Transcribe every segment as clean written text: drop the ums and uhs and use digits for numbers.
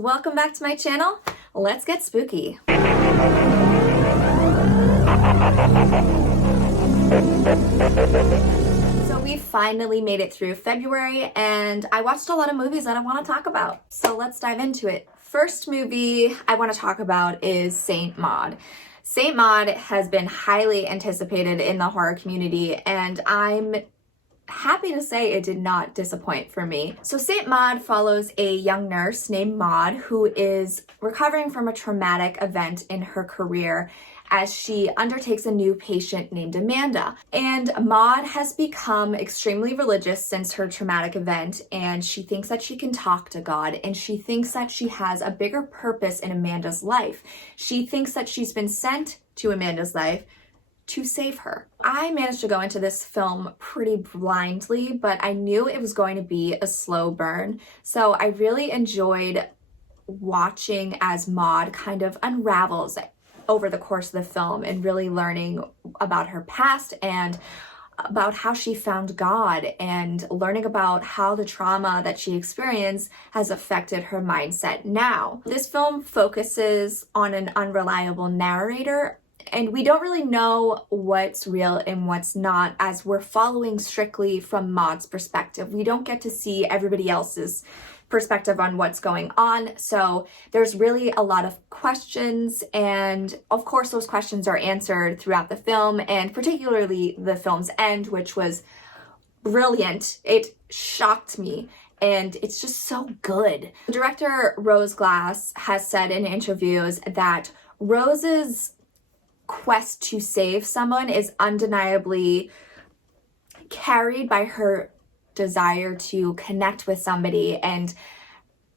welcome back to my channel. Let's get spooky. So we finally made it through February and I watched a lot of movies that I want to talk about. So let's dive into it. First movie I want to talk about is Saint Maud. Saint Maud has been highly anticipated in the horror community and I'm happy to say it did not disappoint for me. So Saint Maud follows a young nurse named Maud who is recovering from a traumatic event in her career as she undertakes a new patient named Amanda. And Maud has become extremely religious since her traumatic event, and she thinks that she can talk to God, and she thinks that she has a bigger purpose in Amanda's life. She thinks that she's been sent to Amanda's life to save her. I managed to go into this film pretty blindly, but I knew it was going to be a slow burn. So I really enjoyed watching as Maud kind of unravels over the course of the film and really learning about her past and about how she found God and learning about how the trauma that she experienced has affected her mindset now. This film focuses on an unreliable narrator, and we don't really know what's real and what's not, as we're following strictly from Maud's perspective. We don't get to see everybody else's perspective on what's going on. So there's really a lot of questions, and of course those questions are answered throughout the film, and particularly the film's end, which was brilliant. It shocked me. And it's just so good. Director Rose Glass has said in interviews that Rose's quest to save someone is undeniably carried by her desire to connect with somebody and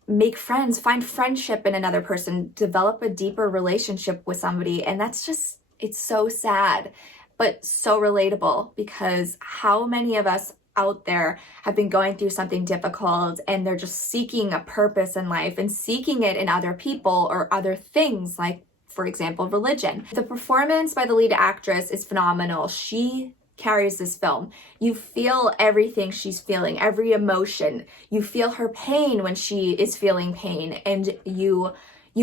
make friends, find friendship in another person, develop a deeper relationship with somebody. And that's just, it's so sad, but so relatable, because how many of us out there have been going through something difficult and they're just seeking a purpose in life and seeking it in other people or other things, like, for example, religion. The performance by the lead actress is phenomenal. She carries this film. You feel everything she's feeling, every emotion. You feel her pain when she is feeling pain, and you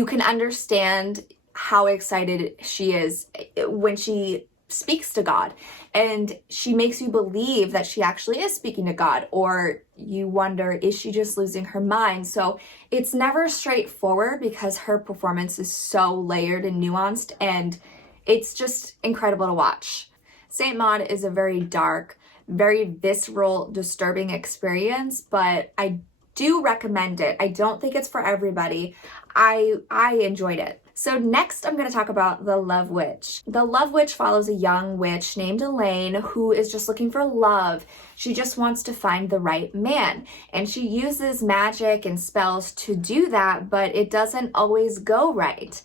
can understand how excited she is when she speaks to God, and she makes you believe that she actually is speaking to God, or you wonder, is she just losing her mind? So it's never straightforward because her performance is so layered and nuanced, and it's just incredible to watch. Saint Maud is a very dark, very visceral, disturbing experience, but I do recommend it. I don't think it's for everybody. I enjoyed it. So next I'm going to talk about The Love Witch. The Love Witch follows a young witch named Elaine who is just looking for love. She just wants to find the right man, and she uses magic and spells to do that, but it doesn't always go right.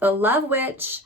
The Love Witch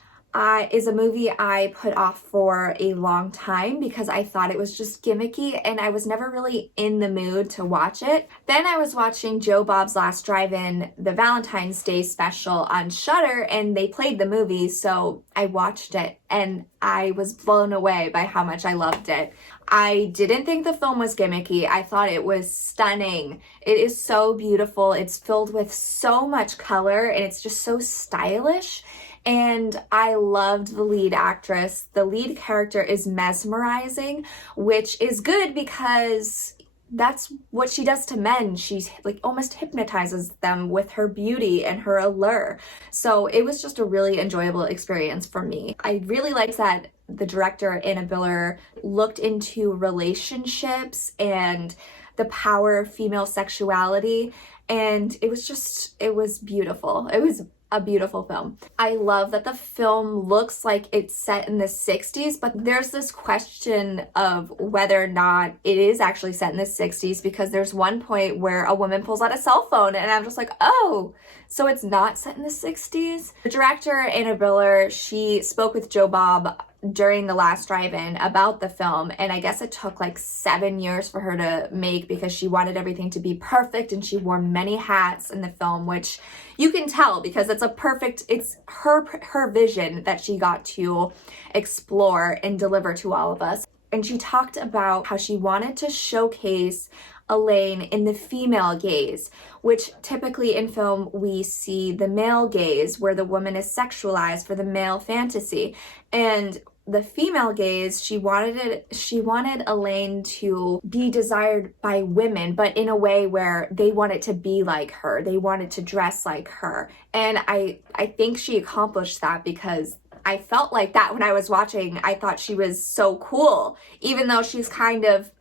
is a movie I put off for a long time because I thought it was just gimmicky and I was never really in the mood to watch it. Then I was watching Joe Bob's Last Drive-In, the Valentine's Day special on Shudder, and they played the movie, so I watched it and I was blown away by how much I loved it. I didn't think the film was gimmicky. I thought it was stunning. It is so beautiful. It's filled with so much color and it's just so stylish. And I loved the lead actress. The lead character is mesmerizing, which is good because that's what she does to men. She's like almost hypnotizes them with her beauty and her allure. So it was just a really enjoyable experience for me. I really liked that the director, Anna Biller, looked into relationships and the power of female sexuality. And it was beautiful. It was a beautiful film. I love that the film looks like it's set in the 60s, but there's this question of whether or not it is actually set in the 60s, because there's one point where a woman pulls out a cell phone and I'm just like, oh, so it's not set in the 60s? The director, Anna Biller, she spoke with Joe Bob during the Last Drive-In about the film, and I guess it took like 7 years for her to make because she wanted everything to be perfect and she wore many hats in the film, which you can tell because it's her vision that she got to explore and deliver to all of us. and she talked about how she wanted to showcase Elaine in the female gaze, which typically in film we see the male gaze where the woman is sexualized for the male fantasy. And the female gaze, she wanted Elaine to be desired by women, but in a way where they wanted to be like her. They wanted to dress like her. And I think she accomplished that, because I felt like that when I was watching. I thought she was so cool, even though she's kind of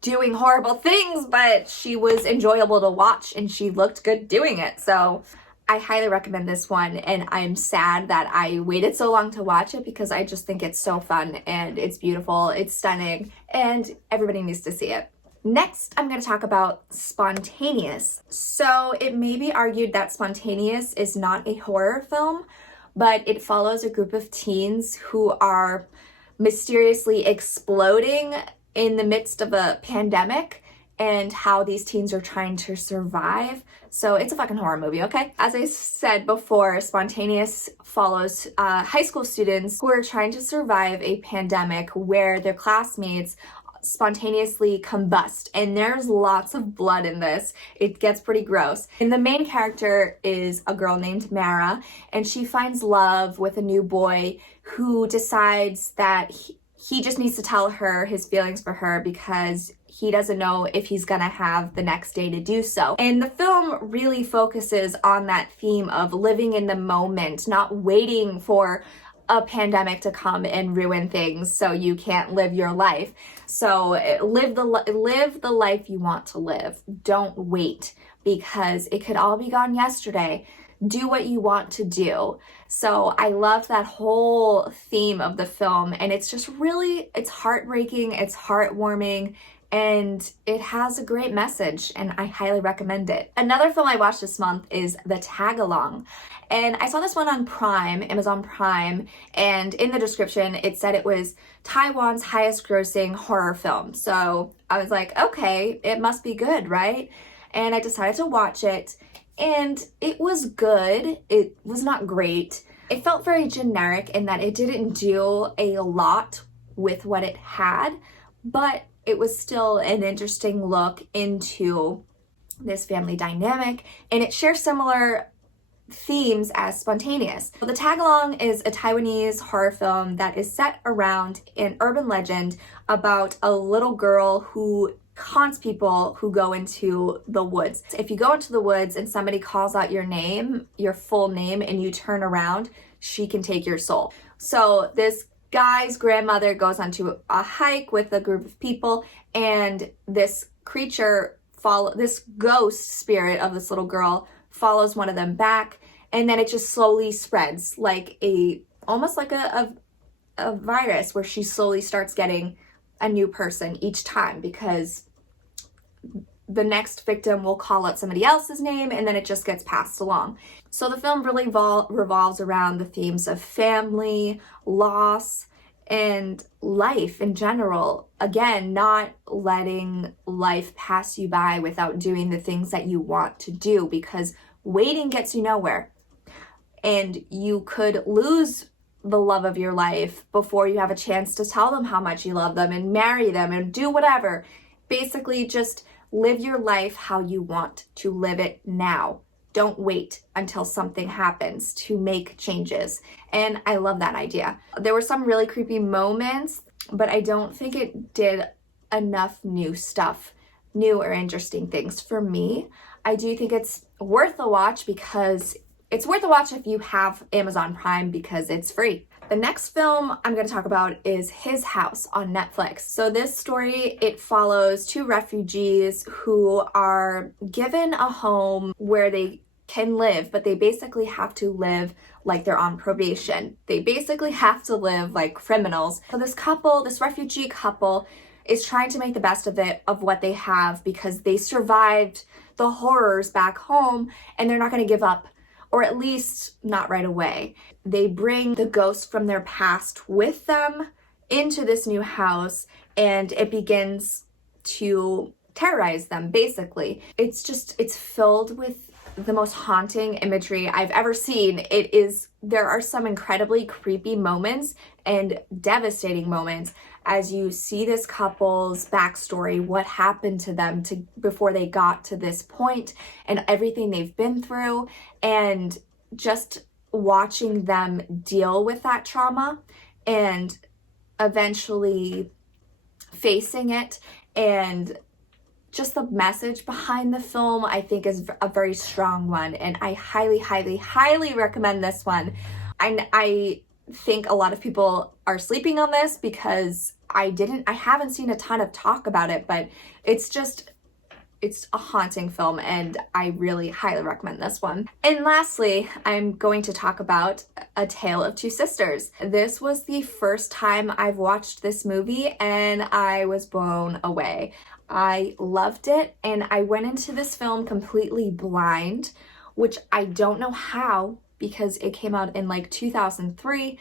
doing horrible things, but she was enjoyable to watch and she looked good doing it. So I highly recommend this one, and I'm sad that I waited so long to watch it because I just think it's so fun and it's beautiful, it's stunning, and everybody needs to see it. Next, I'm going to talk about Spontaneous. So it may be argued that Spontaneous is not a horror film, but it follows a group of teens who are mysteriously exploding in the midst of a pandemic and how these teens are trying to survive. So it's a fucking horror movie, okay? As I said before, Spontaneous follows high school students who are trying to survive a pandemic where their classmates spontaneously combust, and there's lots of blood in this. It gets pretty gross. And the main character is a girl named Mara, and she finds love with a new boy who decides that he just needs to tell her his feelings for her because he doesn't know if he's gonna have the next day to do so. And the film really focuses on that theme of living in the moment, not waiting for a pandemic to come and ruin things so you can't live your life. So live the life you want to live. Don't wait, because it could all be gone yesterday. Do what you want to do. So I love that whole theme of the film, and it's just really, it's heartbreaking, it's heartwarming, and it has a great message, and I highly recommend it. Another film I watched this month is The Tagalong, and I saw this one on Prime, Amazon Prime, and in the description it said it was Taiwan's highest grossing horror film. So I was like, okay, it must be good, right? And I decided to watch it, and it was good. It was not great. It felt very generic in that it didn't do a lot with what it had, but it was still an interesting look into this family dynamic, and it shares similar themes as Spontaneous. The Tagalong is a Taiwanese horror film that is set around an urban legend about a little girl who haunts people who go into the woods. If you go into the woods and somebody calls out your name, your full name, and you turn around, she can take your soul. So this guy's grandmother goes onto a hike with a group of people, and this this ghost spirit of this little girl follows one of them back, and then it just slowly spreads like almost like a virus, where she slowly starts getting a new person each time, because the next victim will call out somebody else's name, and then it just gets passed along. So the film really revolves around the themes of family, loss, and life in general. Again, not letting life pass you by without doing the things that you want to do, because waiting gets you nowhere. And you could lose the love of your life before you have a chance to tell them how much you love them and marry them and do whatever. Basically, just live your life how you want to live it now. Don't wait until something happens to make changes. And I love that idea. There were some really creepy moments, but I don't think it did enough new or interesting things for me. I do think it's worth a watch, because it's worth a watch if you have Amazon Prime, because it's free. The next film I'm going to talk about is His House on Netflix. So this story, it follows two refugees who are given a home where they can live, but they basically have to live like they're on probation. They basically have to live like criminals. So this refugee couple is trying to make the best of it, of what they have, because they survived the horrors back home, and they're not going to give up, or at least not right away. They bring the ghosts from their past with them into this new house, and it begins to terrorize them, basically. It's filled with the most haunting imagery I've ever seen. There are some incredibly creepy moments and devastating moments as you see this couple's backstory, what happened to them before they got to this point, and everything they've been through, and just watching them deal with that trauma and eventually facing it. And just the message behind the film, I think, is a very strong one, and I highly, highly, highly recommend this one. I think a lot of people are sleeping on this because I haven't seen a ton of talk about it, but it's a haunting film, and I really highly recommend this one. And lastly, I'm going to talk about A Tale of Two Sisters. This was the first time I've watched this movie, and I was blown away. I loved it, and I went into this film completely blind, which I don't know how, because it came out in like 2003.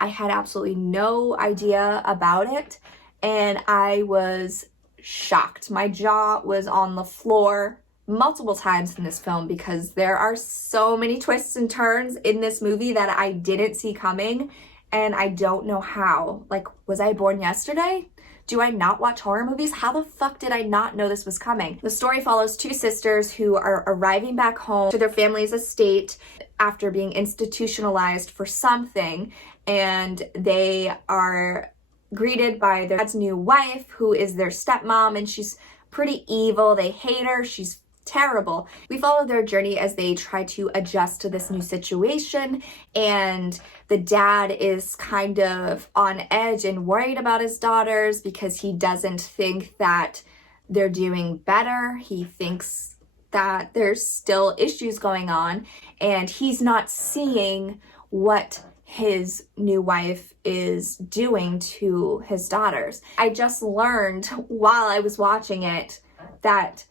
I had absolutely no idea about it, and I was shocked. My jaw was on the floor multiple times in this film because there are so many twists and turns in this movie that I didn't see coming, and I don't know how. Like, was I born yesterday? Do I not watch horror movies? How the fuck did I not know this was coming? The story follows two sisters who are arriving back home to their family's estate after being institutionalized for something, and they are greeted by their dad's new wife, who is their stepmom, and she's pretty evil. They hate her. She's terrible. We follow their journey as they try to adjust to this new situation, and the dad is kind of on edge and worried about his daughters because he doesn't think that they're doing better. He thinks that there's still issues going on, and he's not seeing what his new wife is doing to his daughters. I just learned while I was watching it that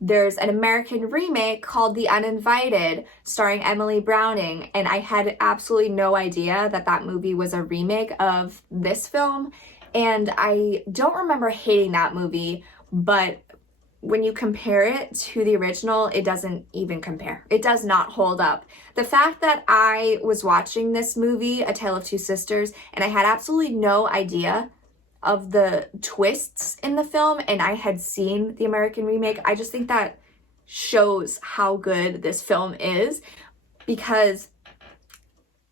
there's an American remake called The Uninvited, starring Emily Browning, and I had absolutely no idea that that movie was a remake of this film, and I don't remember hating that movie, but when you compare it to the original, it doesn't even compare. It does not hold up. The fact that I was watching this movie, A Tale of Two Sisters, and I had absolutely no idea of the twists in the film, and I had seen the American remake, I just think that shows how good this film is, because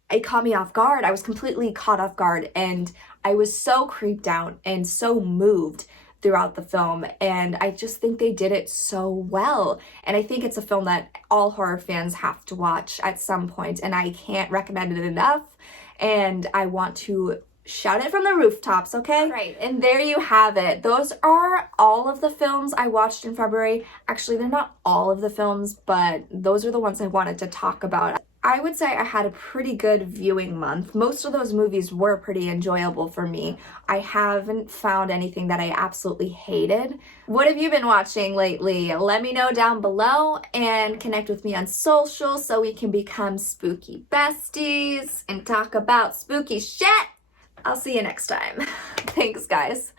it caught me off guard. I was completely caught off guard, and I was so creeped out and so moved throughout the film, and I just think they did it so well. And I think it's a film that all horror fans have to watch at some point, and I can't recommend it enough, and I want to shout it from the rooftops, okay? Right, and there you have it. Those are all of the films I watched in February. Actually, they're not all of the films, but those are the ones I wanted to talk about. I would say I had a pretty good viewing month. Most of those movies were pretty enjoyable for me. I haven't found anything that I absolutely hated. What have you been watching lately? Let me know down below, and connect with me on social so we can become spooky besties and talk about spooky shit. I'll see you next time. Thanks, guys.